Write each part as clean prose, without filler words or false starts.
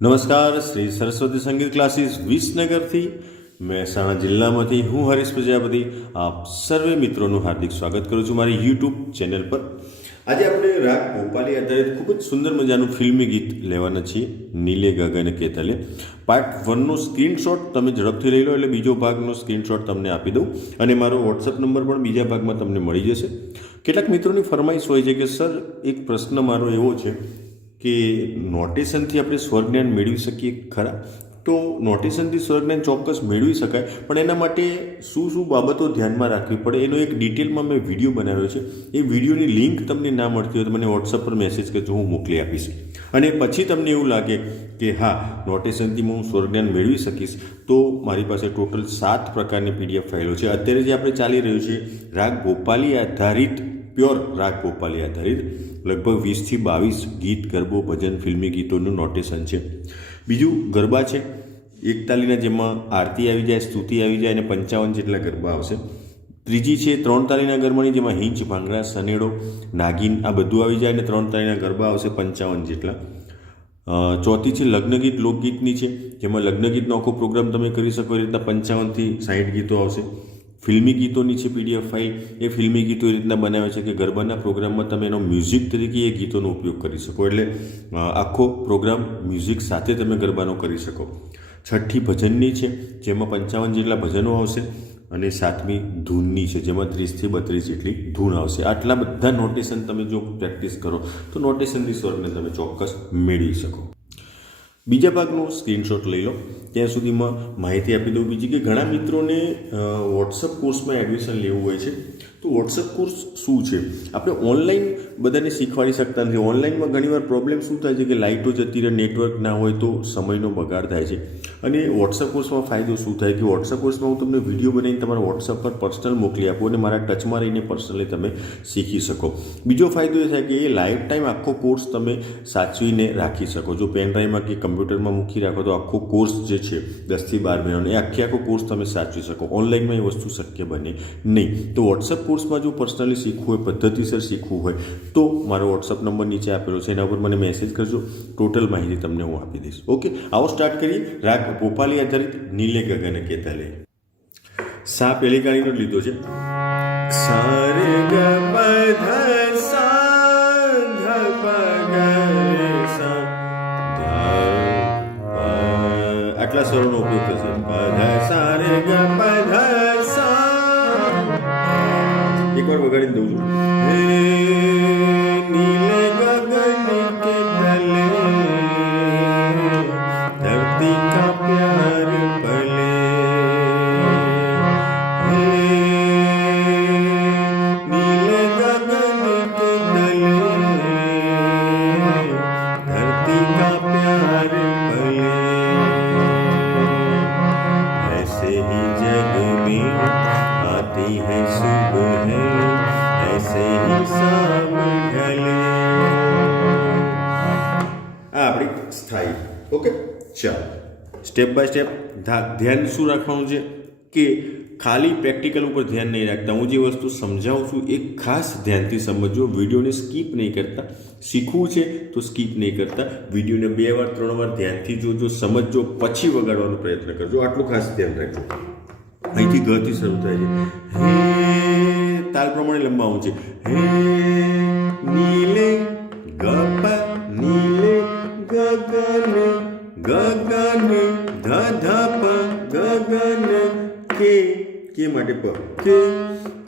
નમસ્કાર, શ્રી સરસ્વતી સંગીત ક્લાસીસ વિસનગરથી મહેસાણા જિલ્લામાંથી હું હરીશ પ્રજાપતિ આપ સર્વે મિત્રોનું હાર્દિક સ્વાગત કરું છું મારી યુટ્યુબ ચેનલ પર। આજે આપણે રાગ ભોપાલી આધારિત ખૂબ જ સુંદર મજાનું ફિલ્મી ગીત લેવાના છીએ, નીલે ગગન કે તલે। પાર્ટ 1નો સ્ક્રીનશોટ તમે ઝડપથી લઈ લો, એટલે બીજો ભાગનો સ્ક્રીનશોટ તમને આપી દઉં અને મારો વોટ્સઅપ નંબર પણ બીજા ભાગમાં તમને મળી જશે। કેટલાક મિત્રોની ફરમાઈશ હોય છે કે સર, એક પ્રશ્ન મારો એવો છે કે નોટેશનથી આપણે સ્વરજ્ઞાન મેળવી શકીએ ખરા? તો નોટેશનથી સ્વરજ્ઞાન ચોક્કસ મેળવી શકાય, પણ એના માટે શું બાબતો ધ્યાનમાં રાખવી પડે એનો એક ડિટેલમાં મેં વિડીયો બનાવ્યો છે। એ વિડીયોની લિંક તમને ના મળતી હોય તો મને વોટ્સઅપ પર મેસેજ કરજો, હું મોકલી આપીશ। અને પછી તમને એવું લાગે કે હા, નોટેશનથી હું સ્વરજ્ઞાન મેળવી શકીશ, તો મારી પાસે ટોટલ 7 પ્રકારની PDF ફાઇલો છે। અત્યારે જે આપણે ચાલી રહ્યું છે રાગ ભોપાલી આધારિત, પ્યોર રાગ ભોપાલી આધારિત લગભગ 20 થી 22 ગીત, ગરબો, ભજન, ફિલ્મી ગીતોનું નોટેશન છે। બીજું ગરબા છે, એક તાલીના જેમાં આરતી આવી જાય, સ્તુતિ આવી જાય અને 55 જેટલા ગરબા આવશે। ત્રીજી છે 3 તાલીના ગરબાની, જેમાં હિંચ, ભાંગડા, સનેડો, નાગીન આ બધું આવી જાય અને 3 તાલીના ગરબા આવશે 55 જેટલા। ચોથી છે લગ્નગીત, લોકગીતની છે, જેમાં લગ્નગીતનો આખો પ્રોગ્રામ તમે કરી શકો એ રીતના 55 થી 60 ગીતો આવશે। ફિલ્મી ગીતોની છે PDF ફાઇલ, એ ફિલ્મી ગીતો એ રીતના બનાવે છે કે ગરબાના પ્રોગ્રામમાં તમે એનો મ્યુઝિક તરીકે એ ગીતોનો ઉપયોગ કરી શકો, એટલે આખો પ્રોગ્રામ મ્યુઝિક સાથે તમે ગરબાનો કરી શકો। છઠ્ઠી ભજનની છે, જેમાં 55 જેટલા ભજનો આવશે અને 7મી ધૂનની છે, જેમાં 30 થી 32 જેટલી ધૂન આવશે। આટલા બધા નોટેશન તમે જો પ્રેક્ટિસ કરો તો નોટેશનની સ્વરને તમે ચોક્કસ મેળવી શકો। બીજા ભાગનો સ્ક્રીનશોટ લઈ લો। ત્યાં સુધીમાં માહિતી આપી દઉં બીજી કે ઘણા મિત્રોને વોટ્સઅપ કોર્સમાં એડમિશન લેવું હોય છે, તો વોટ્સઅપ કોર્સ શું છે? આપણે ઓનલાઈન બધાને શીખવાડી શકતા નથી। ઓનલાઈનમાં ઘણીવાર પ્રોબ્લેમ શું થાય છે કે લાઇટો જતી રહે, નેટવર્ક ના હોય તો સમયનો બગાડ થાય છે। અને વોટ્સઅપ કોર્સમાં ફાયદો શું થાય કે વોટ્સઅપ કોર્સમાં હું તમને વિડીયો બનાવીને તમારા વોટ્સઅપ પર પર્સનલ મોકલી આપું અને મારા ટચમાં રહીને પર્સનલી તમે શીખી શકો। બીજો ફાયદો એ થાય કે એ લાઈફ ટાઈમ આખો કોર્સ તમે સાચવીને રાખી શકો। જો પેન ડ્રાઈવમાં કે કમ્પ્યુટરમાં મૂકી રાખો તો આખો કોર્સ જે છે 10 થી 12 મહિનાનો એ આખો કોર્સ તમે સાચવી શકો। ઓનલાઈનમાં એ વસ્તુ શક્ય બને નહીં। તો વોટ્સઅપ કોર્સમાં જો પર્સનલી શીખવું હોય, પદ્ધતિસર શીખવું હોય તો મારો વોટ્સઅપ નંબર નીચે આપેલો છે, એના ઉપર મને મેસેજ કરજો, ટોટલ માહિતી તમને હું આપી દઈશ। ઓકે, આવો સ્ટાર્ટ કરીએ રાગ ભોપાલી આધારિત નીલે ગગન કે તલે। સા પહેલી કાળીનો લીધો છે, સા રે ગ પ ધ સા ધ પ ગ રે સા ધ પ, આટલા સ્વરોનો ઉપયોગ થશે। પ ધ સા રે ગ પ ધ સા, એકવાર વગાડીને દઉં છું। હે નીલે ગગન કે તલે धरती का प्यार पले, हे नीले गगन के तले धरती का प्यार पले, ऐसे ही जग में आती है सुबह, ऐसे ही शाम ढले। આપણી સ્થાયી। ઓકે, ચાલો સ્ટેપ બાય સ્ટેપ ધ્યાન શું રાખવાનું છે કે ખાલી પ્રેક્ટિકલ ઉપર ધ્યાન નહીં રાખતા। હું જે વસ્તુ સમજાવું છું એ ખાસ ધ્યાનથી સમજો, વિડીયોને સ્કીપ નહીં કરતા। શીખવું છે તો સ્કીપ નહીં કરતા, વિડીયોને 2 વાર 3 વાર ધ્યાનથી જોજો, સમજજો, પછી વગાડવાનો પ્રયત્ન કરજો, આટલું ખાસ ધ્યાન રાખજો। અહીંથી ગથી શરૂ થાય છે, હે તાલ પ્રમાણે લંબાવું છે, હે નીલે ગપ નીલે ગગન ગગન ધ ધ પ ગગન કે માટે પ કે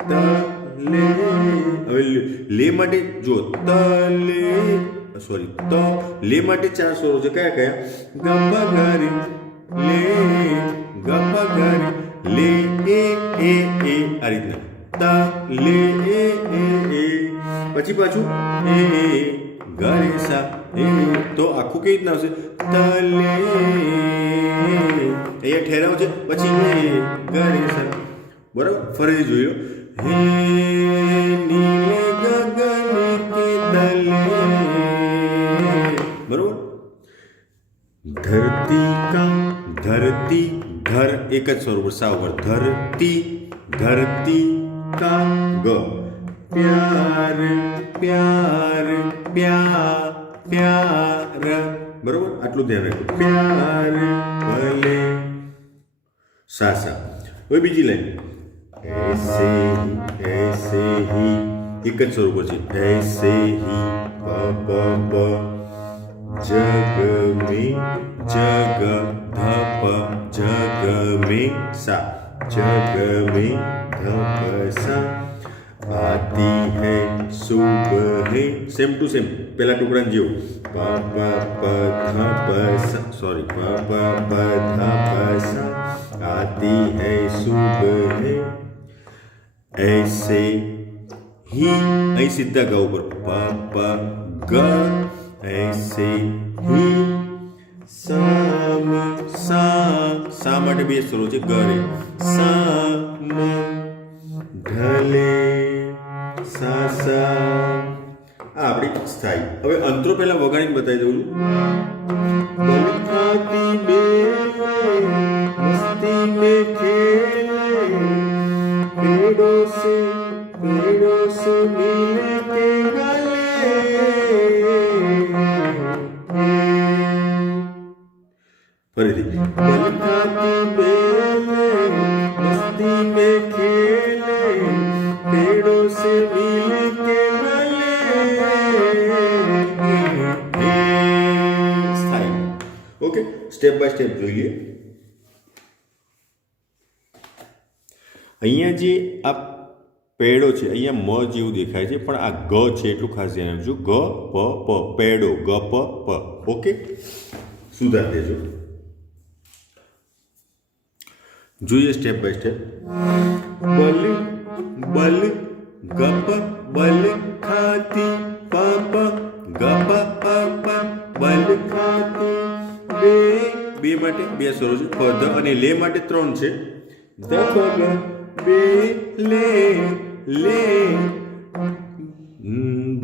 તલે। હવે લે માટે જો તલે, સોરી ત, લે માટે 4 સ્વરો છે, કયા કયા? ગપ ગરે લે, ગપ ગરે લે, એ આ રીતના ત લે એ, પછી પાછું એ ગરે સા એ, તો આખું કેવી રીતના આવશે? તલે, અહીંયા ઠેરાવ છે, પછી એ ગરે સા, બરાબર? ફરીથી જોઈ લો, હે નીલે ગગન કે તલે, બરાબર? ધરતી કા, ધરતી, ધર એક જ સ્વર ઉપર, સા ઉપર, ધરતી, ધરતી કા ગ, प्यार प्यार प्यार प्यार બરોબર, આટલું ધ્યાન રાખજો. પ્યાર ભલે સા સા. હવે બીજી લાઈન ऐसे ही એક જ સ્વરૂપ છે. ऐसे ही प प प जग में जग ध प जग में सा जग में ध प सा आती है सुबह सेम टू सेम पहला टुकड़ा जेवो प प प ध प सा सॉरी प प प ध प सा आती है सुबह ऐसे ही અહીં સીધા ગ ઉપર પ પ ગ ऐसे ही साम सा માટે બે સ્વરો છે ગ રે સામ ઢલે સા સા. આ આપણી સ્થાયી. હવે અંતરો પહેલા વગાડીને બતાવી દઉં છું. બલખાતી બેલે મસ્તી में खेले पेड़ों से मिले के गले. फरीदी बलखाती बेले मस्ती में खेले पेड़ों से मिले के गले. स्थायी. ओके, સ્ટેપ બાય સ્ટેપ જોઈએ. અહીંયા જે આ પેડો છે અહીંયા મ જેવું દેખાય છે પણ આ ગ છે એટલું ખાસ ધ્યાન રાખજો. ગ પ પ પેડો ગ પ પ. ઓકે, સુધાર દેજો. જોઈએ સ્ટેપ બાય સ્ટેપ. બલ બલ ગપ બલ ખાતી પપ ગપ પપ બલ ખાતી બે બે માટે બે સ્વરો છે. પદ અને લે માટે ત્રણ છે. ધ ગ બે લે ले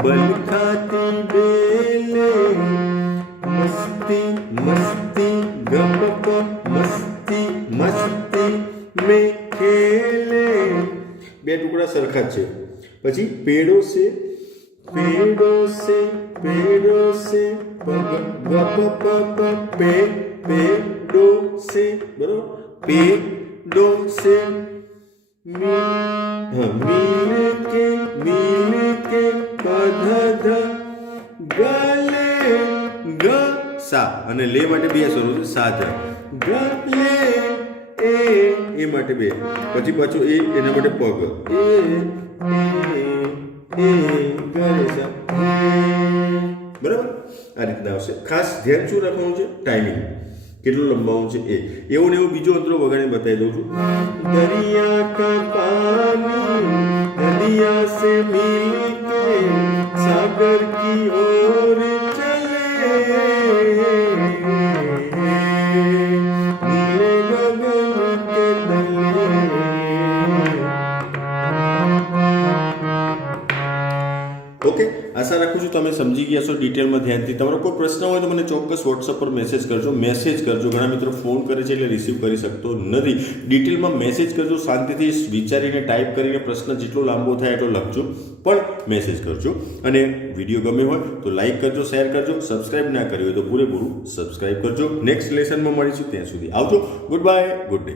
बल खाती बेले मस्ती मस्ती गप मस्ती मस्ती में खेले. બે ટુકડા સરખા છે. પછી પેડો से ગપ પ पे पेड़ो से बरोबर पेड़ो से मिल के पध गले ग સા અને લે માટે બે સ્વરો છે. સાધા ગલે એ માટે બે. પછી પાછું એના માટે પગ એ ગલે સા. બરાબર, આ રીતના આવશે. ખાસ ધ્યાન શું રાખવાનું છે? ટાઈમિંગ કેટલું લંબાવવાનું છે એ. એવું ને એવું બીજો અંતરો વગાડીને બતાવી દઉં છું. દરિયા કા પાની નદિયા સે મિલ કે સાગર કી ઓર ચલે નીલે ગગન કે તલે. ઓકે, આશા રાખું છું તમે સમજી ગયા છો ડિટેલમાં ધ્યાનથી. તમારો કોઈ પ્રશ્ન હોય તો મને ચોક્કસ વોટ્સઅપ પર મેસેજ કરજો. ઘણા મિત્રો ફોન કરે છે એટલે રિસીવ કરી શકતો નથી. ડિટેલમાં મેસેજ કરજો, શાંતિથી વિચારીને ટાઈપ કરીને પ્રશ્ન જેટલો લાંબો થાય એટલો લખજો, પણ મેસેજ કરજો. અને વિડીયો ગમે હોય તો લાઈક કરજો, શેર કરજો. સબસ્ક્રાઈબ ના કર્યું હોય તો પૂરેપૂરું સબસ્ક્રાઈબ કરજો. નેક્સ્ટ લેસનમાં મળીશું. ત્યાં સુધી આવજો. Good bye, good day.